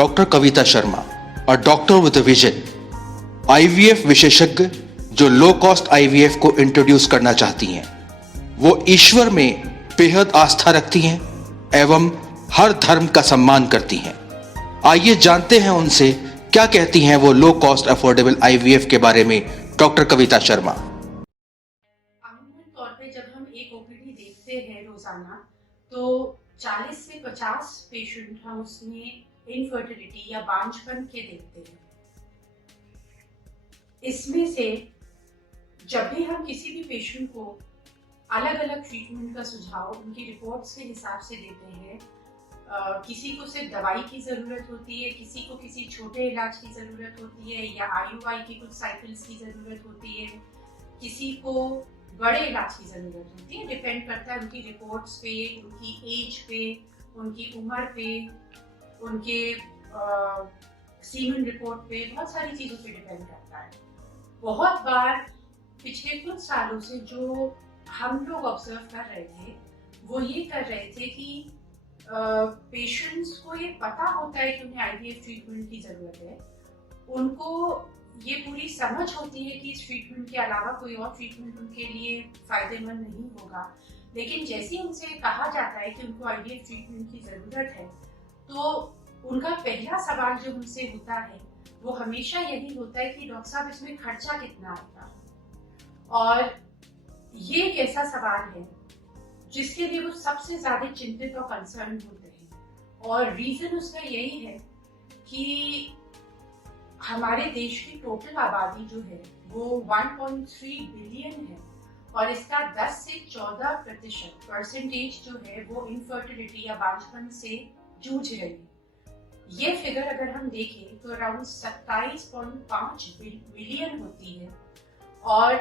Doctor Kavita Sharma, a doctor with a vision, IVF विशेषज्ञ जो low cost IVF को introduce करना चाहती हैं। वो ईश्वर में बेहद आस्था रखती हैं एवं हर धर्म का सम्मान करती हैं। आइए जानते हैं उनसे क्या कहती हैं वो लो कॉस्ट अफोर्डेबल आईवीएफ के बारे में डॉक्टर कविता शर्मा। आमतौर तौर पे जब हम एक ओपीडी देखते हैं रोजाना तो 40 से 50 पेशेंट हम उसमें इनफर्टिलिटी या बांझपन के देखते हैं। इसमें से जब भी हम किसी भी पेशेंट को अलग अलग ट्रीटमेंट का सुझाव उनकी रिपोर्ट्स के हिसाब से देते हैं, किसी को सिर्फ दवाई की ज़रूरत होती है, किसी को किसी छोटे इलाज की ज़रूरत होती है या आईयूआई की कुछ साइकिल्स की ज़रूरत होती है, किसी को बड़े इलाज की ज़रूरत होती है। डिपेंड करता है उनकी रिपोर्ट्स पे, उनकी एज पे, उनकी उम्र पे, उनके सीमन रिपोर्ट पे, बहुत सारी चीज़ों पे डिपेंड करता है। बहुत बार पिछले कुछ सालों से जो हम लोग ऑब्जर्व कर रहे थे वो ये कर रहे थे कि पेशेंट्स को ये पता होता है कि उन्हें आईवीएफ ट्रीटमेंट की ज़रूरत है, उनको ये पूरी समझ होती है कि इस ट्रीटमेंट के अलावा कोई और ट्रीटमेंट उनके लिए फ़ायदेमंद नहीं होगा, लेकिन जैसे ही उनसे कहा जाता है कि उनको आईवीएफ ट्रीटमेंट की ज़रूरत है तो उनका पहला सवाल जो उनसे होता है वो हमेशा यही होता है कि डॉक्टर साहब इसमें खर्चा कितना आएगा। और ये एक ऐसा सवाल है जिसके लिए वो सबसे ज़्यादा चिंतित और कंसर्न होते हैं। और रीज़न उसका यही है कि हमारे देश की टोटल आबादी जो है वो 1.3 बिलियन है और इसका 10 से 14% परसेंटेज जो है वो इनफर्टिलिटी या बांझपन से जूझ रही है। ये फिगर अगर हम देखें तो अराउंड 27.5 बिलियन होती है। और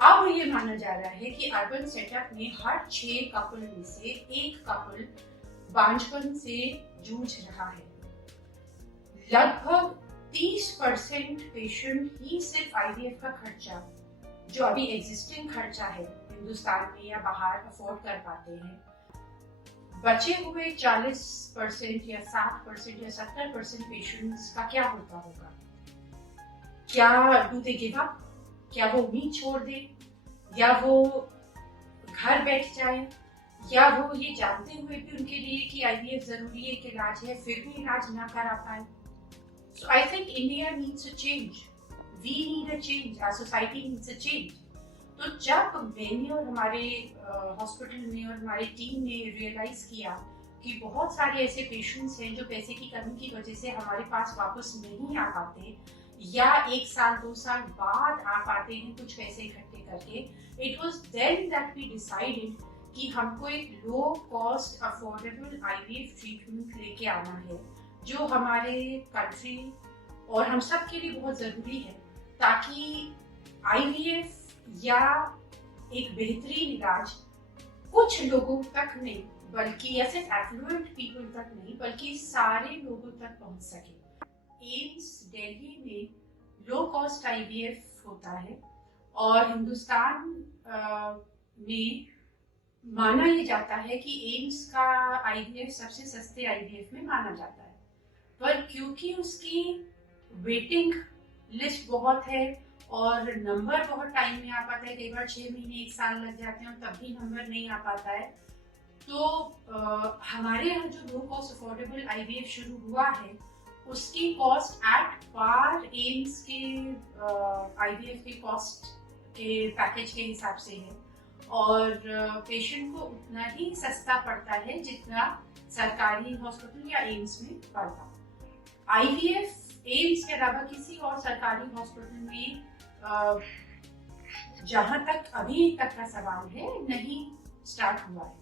अब ये माना जा रहा है कि अर्बन सेटअप में हर 6 कपल में से एक कपल बांझपन से जूझ रहा है। लगभग 30% पेशेंट ही सिर्फ आईवीएफ का खर्चा जो अभी एग्जिस्टिंग खर्चा है हिंदुस्तान में या बाहर अफोर्ड कर पाते हैं। बचे हुए 40% या 60% या 70% पेशेंट्स का क्या होता होगा? क्या डू दे गिव अप? क्या वो उम्मीद छोड़ दे, या वो घर बैठ जाए, या वो ये जानते हुए भी उनके लिए कि आईवीएफ जरूरी है, कि इलाज है, फिर भी इलाज ना करा पाए। So I think India needs a change, we need a change, our society needs a change. तो जब मैंने और हमारे हॉस्पिटल में और हमारी टीम ने रियलाइज किया कि बहुत सारे ऐसे पेशेंट्स हैं जो पैसे की कमी की वजह से हमारे पास वापस नहीं आ पाते या 1 साल 2 साल बाद आ पाते हैं कुछ पैसे इकट्ठे करके, it was then that we decided कि हमको एक low cost affordable IVF treatment लेके आना है जो हमारे कंट्री और हम सब के लिए बहुत ज़रूरी है, ताकि आईवीएफ या एक बेहतरीन इलाज कुछ लोगों तक नहीं बल्कि या सिर्फ एफ्लुएंट पीपल तक नहीं बल्कि सारे लोगों तक पहुंच सके। एम्स दिल्ली में लो कॉस्ट आईवीएफ होता है और हिंदुस्तान में माना ये जाता है कि एम्स का आईवीएफ सबसे सस्ते आईवीएफ में माना जाता है, पर क्योंकि उसकी वेटिंग लिस्ट बहुत है और नंबर बहुत टाइम में आ पाता है, कई बार 6 महीने 1 साल लग जाते हैं और तब भी नंबर नहीं आ पाता है, तो हमारे यहाँ जो लो कॉस्ट अफोर्डेबल आईवीएफ शुरू हुआ है उसकी कॉस्ट एट पार एम्स के आईवीएफ के कॉस्ट के पैकेज के हिसाब से है और पेशेंट को उतना ही सस्ता पड़ता है जितना सरकारी हॉस्पिटल या एम्स में पड़ता। आईवीएफ एम्स के अलावा किसी और सरकारी हॉस्पिटल में जहाँ तक अभी तक का सवाल है नहीं स्टार्ट हुआ है।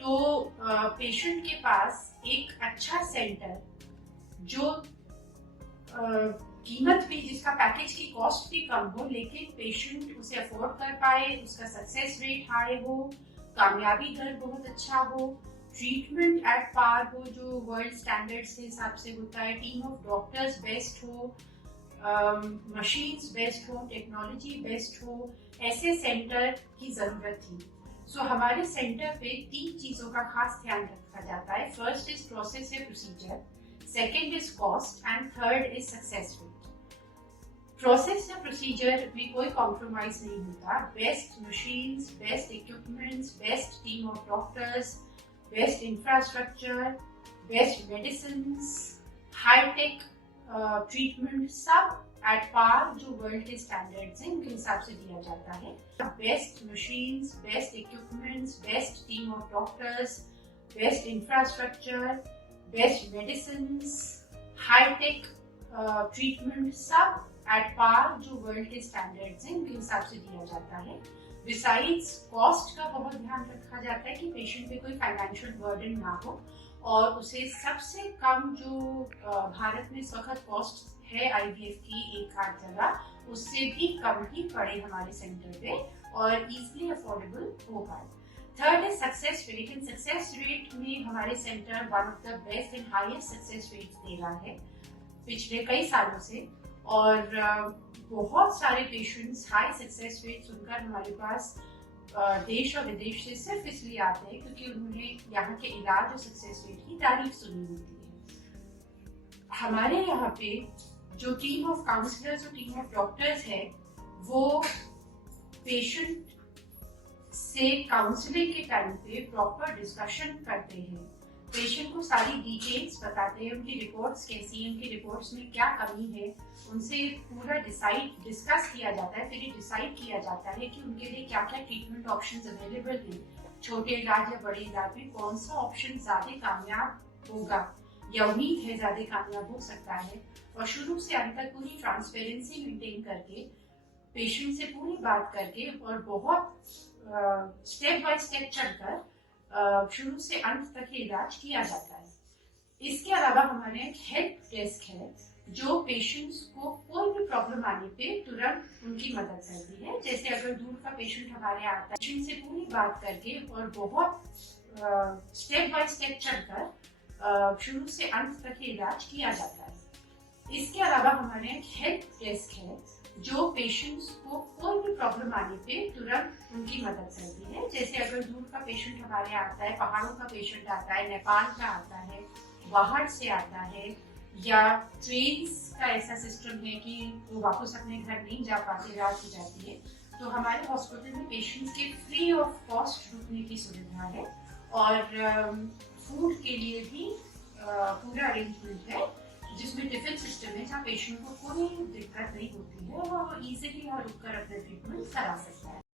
तो पेशेंट के पास एक अच्छा सेंटर जो कीमत भी, जिसका पैकेज की कॉस्ट भी कम हो लेकिन पेशेंट उसे अफोर्ड कर पाए, उसका सक्सेस रेट हाई हो, कामयाबी दर बहुत अच्छा हो, ट्रीटमेंट एट पार हो जो वर्ल्ड स्टैंडर्ड्स के हिसाब से होता है, टीम ऑफ डॉक्टर्स बेस्ट हो, मशीन्स बेस्ट हो, टेक्नोलॉजी बेस्ट हो, ऐसे सेंटर की ज़रूरत थी। सो हमारे सेंटर पे 3 चीज़ों का खास ध्यान रखा जाता है। फर्स्ट इज प्रोसेस या procedure, second is cost and third is success rate. Process या प्रोसीजर में कोई कॉम्प्रोमाइज नहीं होता। Best machines, best equipments, best team of doctors, best infrastructure, best medicine, hi-tech treatment, सब एट पार जो world के standards हैं उनके हिसाब से दिया जाता है। Best machines, best equipments, best team of doctors, best infrastructure, best medicine, hi-tech treatment, सब एट पार जो वर्ल्ड के स्टैंडर्ड्स हैं उनके हिसाब से दिया जाता है। बिसाइड्स कॉस्ट का बहुत ध्यान रखा जाता है कि पेशेंट पे कोई फाइनेंशियल बर्डन ना हो और उसे सबसे कम जो भारत में इस वक्त कॉस्ट है आईवीएफ की एक आध जगह उससे भी कम ही पड़े हमारे सेंटर पे और इजीली अफोर्डेबल हो पाए। Third is success rate. इन सक्सेस रेट में हमारे centre one of the best and highest success rate दे रहा है पिछले कई सालों से और बहुत सारे पेशेंट्स हाई सक्सेस रेट सुनकर हमारे पास देश और विदेश से सिर्फ इसलिए आते हैं क्योंकि उन्होंने यहाँ के इलाज और सक्सेस रेट की तारीफ सुनी होती है। हमारे यहाँ पे जो टीम ऑफ काउंसलर्स और टीम ऑफ डॉक्टर्स है वो पेशेंट से काउंसलिंग के टाइम पे प्रॉपर डिस्कशन करते हैं, पेशेंट को सारी डिटेल्स बताते हैं, उनकी रिपोर्ट्स कैसी हैं, उनकी रिपोर्ट्स में क्या कमी है, उनसे पूरा डिस्कस किया जाता है। फिर ये डिसाइड किया जाता है कि उनके लिए क्या क्या ट्रीटमेंट ऑप्शंस अवेलेबल हैं, छोटे इलाज या बड़े इलाज में कौन सा ऑप्शन ज्यादा कामयाब होगा या उम्मीद है ज्यादा कामयाब हो सकता है। और शुरू से अंत तक पूरी ट्रांसपेरेंसी मेंटेन करके पेशेंट से पूरी बात करके और बहुत स्टेप बाय स्टेप चलकर शुरू से अंत तक ये इलाज किया जाता है। इसके अलावा हमारे एक हेल्प डेस्क है जो पेशेंट्स को कोई भी प्रॉब्लम आने पे तुरंत उनकी मदद करती है। जैसे अगर दूर का पेशेंट हमारे यहाँ आता है, पेशेंट से पूरी बात करके और बहुत स्टेप बाय स्टेप चलकर शुरू से अंत तक ये इलाज किया जाता है। इसके अलावा हमारे एक हेल्प डेस्क है जो पेशेंट्स को कोई भी प्रॉब्लम आने पे तुरंत उनकी मदद करती है। जैसे अगर दूर का पेशेंट हमारे यहाँ आता है, पहाड़ों का पेशेंट आता है, नेपाल का आता है, बाहर से आता है या ट्रेन का ऐसा सिस्टम है कि वो वापस अपने घर नहीं जा पाते, रात हो जाती है, तो हमारे हॉस्पिटल में पेशेंट्स के फ्री ऑफ कॉस्ट रुकने की सुविधा है और फूड के लिए भी पूरा अरेंजमेंट है जिसमें टिफिन सिस्टम है जहाँ पेशेंट को कोई दिक्कत नहीं होती है और वो इजीली और रुक कर अपना ट्रीटमेंट करा सकता है।